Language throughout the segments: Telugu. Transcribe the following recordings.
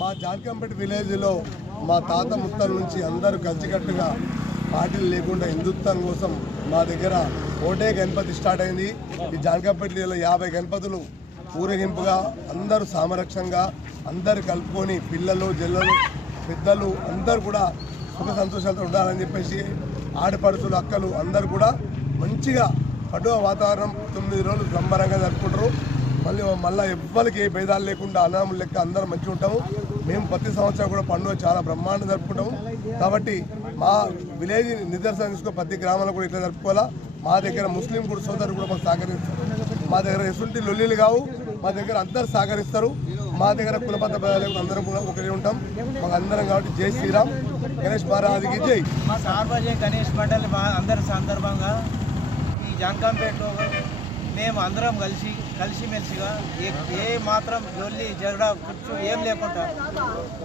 మా జాన్కంపేట విలేజ్లో మా తాత ముత్తల నుంచి అందరూ కలిసికట్టుగా పార్టీలు లేకుండా హిందుత్వం కోసం మా దగ్గర ఓటే గణపతి స్టార్ట్ అయింది. ఈ జాన్కంపేటలో 50 గణపతులు ఊరేగింపుగా అందరూ సామరక్షంగా అందరు కలుపుకొని పిల్లలు జల్లలు పెద్దలు అందరూ కూడా సుఖ సంతోషాలతో ఉండాలని చెప్పేసి ఆడపడుచులు అక్కలు అందరూ కూడా మంచిగా పండుగ వాతావరణం 9 రోజులు సంబరంగా జరుపుకుంటారు. మళ్ళీ ఎవ్వరికి ఏ భేదాలు లేకుండా అన్నదమ్ముల లెక్క అందరం మంచిగా ఉంటాము. మేము ప్రతి సంవత్సరం కూడా పండుగ చాలా బ్రహ్మాండంగా జరుపుకుంటాము. కాబట్టి మా విలేజ్ నిదర్శనం తీసుకుని ప్రతి గ్రామంలో కూడా ఇట్లా జరుపుకోవాలా. మా దగ్గర ముస్లిం కూడా సోదరులు కూడా మాకు సహకరిస్తారు. మా దగ్గర ఎసుంటి లొల్లీలు కావు, మా దగ్గర అందరు సహకరిస్తారు. మా దగ్గర కులబద్ధ భేదాలు అందరం కూడా ఒకటే ఉంటాం. మాకు అందరం కాబట్టి జై శ్రీరామ్, గణేష్ మహారాజుకి జై. మా సార్వజనిక గణేష్ మండలి అందరి సందర్భంగా ఈ జాన్కంపేటలో మేము అందరం కలిసిమెలిసిగా ఏ మాత్రం లొల్లి జగడా కూర్చు ఏం లేకుండా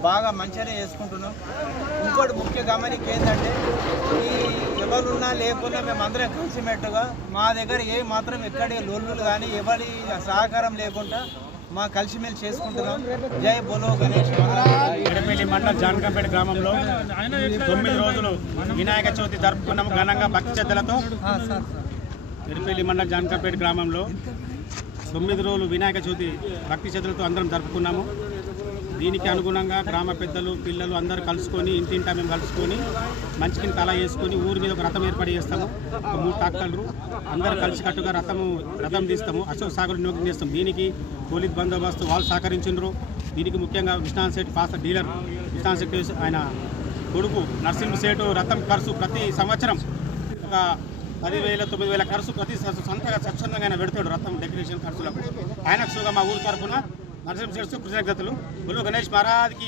బాగా మంచిగానే చేసుకుంటున్నాం. ఇంకోటి ముఖ్య గమనిక ఏంటంటే ఈ ఎవరున్నా లేకున్నా మేము అందరం కలిసిమెట్టుగా మా దగ్గర ఏ మాత్రం ఎక్కడి లొల్లులు కానీ ఎవరి సహకారం లేకుండా మా కలిసిమెలిసి చేసుకుంటున్నాం. జై బోలో గణేష్. ఎడపల్లి మండలం జాన్కంపేట గ్రామంలో 9 రోజులు వినాయక చవితి జరుపుకున్నాము ఘనంగా భక్తి శ్రద్ధలతో. ఎడపల్లి మండలం జాన్కంపేట గ్రామంలో 9 రోజులు వినాయక చవితి భక్తి శ్రద్ధలతో అందరం జరుపుకున్నాము. దీనికి అనుగుణంగా గ్రామ పెద్దలు పిల్లలు అందరూ కలుసుకొని ఇంటింటా మేము కలుసుకొని మంచికి తల వేసుకొని ఊరి మీద ఒక రథం ఏర్పాటు చేస్తాము. ఒక 3 ట్రాక్టర్లు అందరూ కలిసికట్టుగా రథం తీస్తాము. అశోక్ సాగర్ వినియోగం చేస్తాం. దీనికి పోలీస్ బందోబస్తు వాళ్ళు సహకరించారు. దీనికి ముఖ్యంగా విశ్వనాథ్ శెట్టి పాస్టర్ డీలర్ విశ్వనాథ్ శెట్టి ఆయన కొడుకు నరసింహ శెట్టి రథం ఖర్చు ప్రతి సంవత్సరం ఒక 10,000 9,000 ఖర్చు ప్రతి సొంతగా స్వచ్ఛందంగా ఆయన పెడతాడు రథం డెకరేషన్ ఖర్చులకు. ఆయనకు మా ఊరి తరఫున నరసింహ శెట్టి కృతజ్ఞతలు. గురు గణేష్ మహారాజ్కి